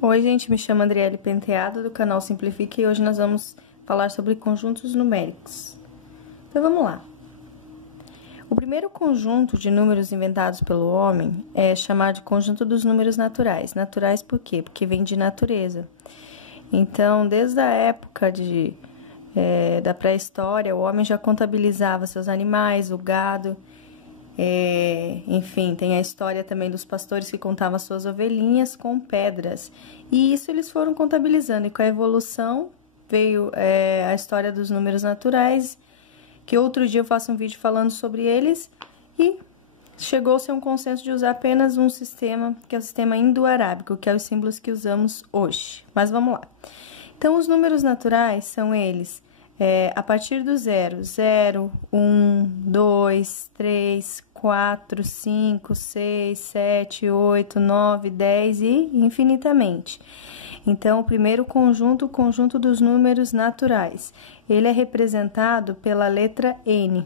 Oi, gente, me chamo Andriele Penteado, do canal Simplifica, e hoje nós vamos falar sobre conjuntos numéricos. Então, vamos lá. O primeiro conjunto de números inventados pelo homem é chamado de conjunto dos números naturais. Naturais por quê? Porque vem de natureza. Então, desde a época da pré-história, o homem já contabilizava seus animais, o gado. Enfim, tem a história também dos pastores que contavam suas ovelhinhas com pedras. E isso eles foram contabilizando. E com a evolução veio a história dos números naturais, que outro dia eu faço um vídeo falando sobre eles. E chegou-se a um consenso de usar apenas um sistema, que é o sistema indo-arábico, que é os símbolos que usamos hoje. Mas vamos lá. Então, os números naturais são eles... a partir do 0, 1, 2, 3, 4, 5, 6, 7, 8, 9, 10 e infinitamente. Então, o primeiro conjunto, o conjunto dos números naturais. Ele é representado pela letra N,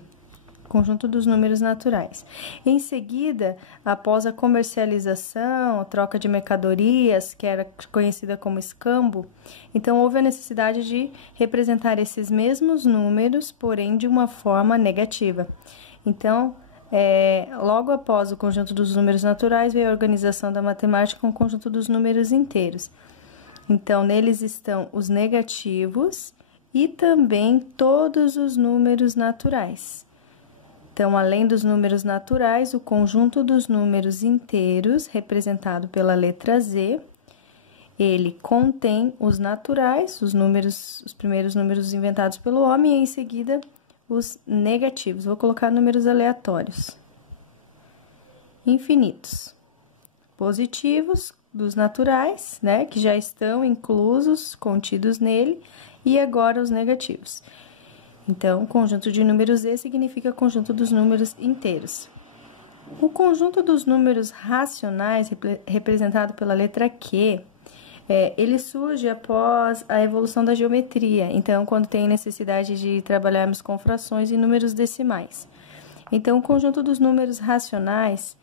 conjunto dos números naturais. Em seguida, após a comercialização, a troca de mercadorias, que era conhecida como escambo, então houve a necessidade de representar esses mesmos números, porém de uma forma negativa. Então, logo após o conjunto dos números naturais, veio a organização da matemática com o conjunto dos números inteiros. Então, neles estão os negativos e também todos os números naturais. Então, além dos números naturais, o conjunto dos números inteiros, representado pela letra Z, ele contém os naturais, os primeiros números inventados pelo homem, e em seguida os negativos. Vou colocar números aleatórios. Infinitos. Positivos dos naturais, né, que já estão inclusos, contidos nele, e agora os negativos. Então, conjunto de números Z significa conjunto dos números inteiros. O conjunto dos números racionais, representado pela letra Q, ele surge após a evolução da geometria. Então, quando tem necessidade de trabalharmos com frações e números decimais. Então, o conjunto dos números racionais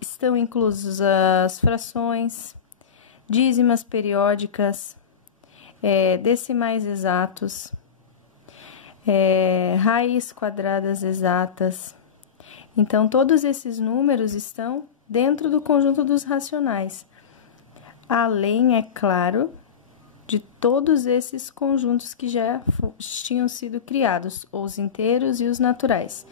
estão inclusos as frações, dízimas periódicas, decimais exatos, raiz quadradas exatas. Então, todos esses números estão dentro do conjunto dos racionais. Além, é claro, de todos esses conjuntos que já tinham sido criados, os inteiros e os naturais.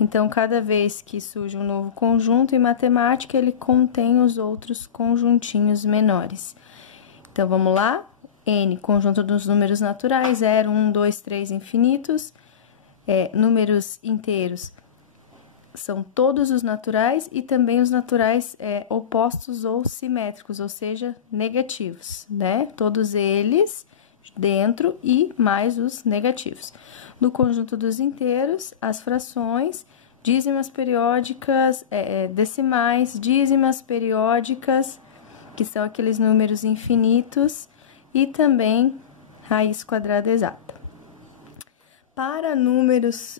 Então, cada vez que surge um novo conjunto em matemática, ele contém os outros conjuntinhos menores. Então, vamos lá? N, conjunto dos números naturais, 0, 1, 2, 3, infinitos. Números inteiros são todos os naturais e também os naturais opostos ou simétricos, ou seja, negativos, né? Todos eles dentro e mais os negativos. No conjunto dos inteiros, as frações, dízimas periódicas, decimais, dízimas periódicas, que são aqueles números infinitos, e também raiz quadrada exata. Para números,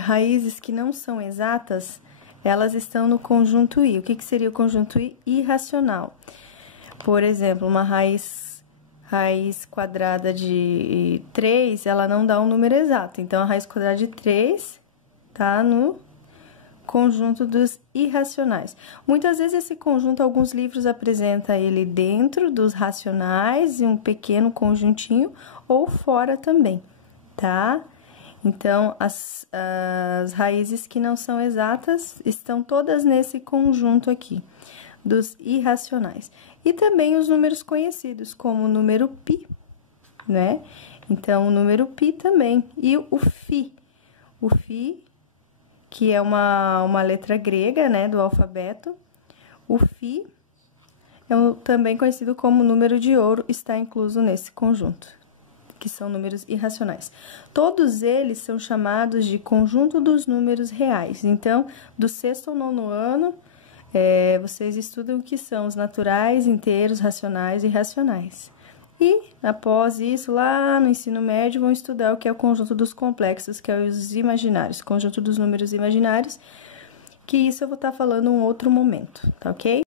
raízes que não são exatas, elas estão no conjunto I. O que seria o conjunto I? Irracional. Por exemplo, uma raiz quadrada de 3, ela não dá um número exato. Então, a raiz quadrada de 3 está no conjunto dos irracionais. Muitas vezes esse conjunto, alguns livros apresentam ele dentro dos racionais, em um pequeno conjuntinho, ou fora também, tá? Então, as raízes que não são exatas estão todas nesse conjunto aqui, dos irracionais. E também os números conhecidos, como o número π, né? Então, o número π também. E o φ. O φ, que é uma letra grega, né, do alfabeto. O φ também conhecido como número de ouro, está incluso nesse conjunto, que são números irracionais. Todos eles são chamados de conjunto dos números reais. Então, do 6º ao 9º ano, vocês estudam o que são os naturais, inteiros, racionais e irracionais. E, após isso, lá no ensino médio, vão estudar o que é o conjunto dos complexos, que é os imaginários, conjunto dos números imaginários, que isso eu vou estar falando em um outro momento, tá ok?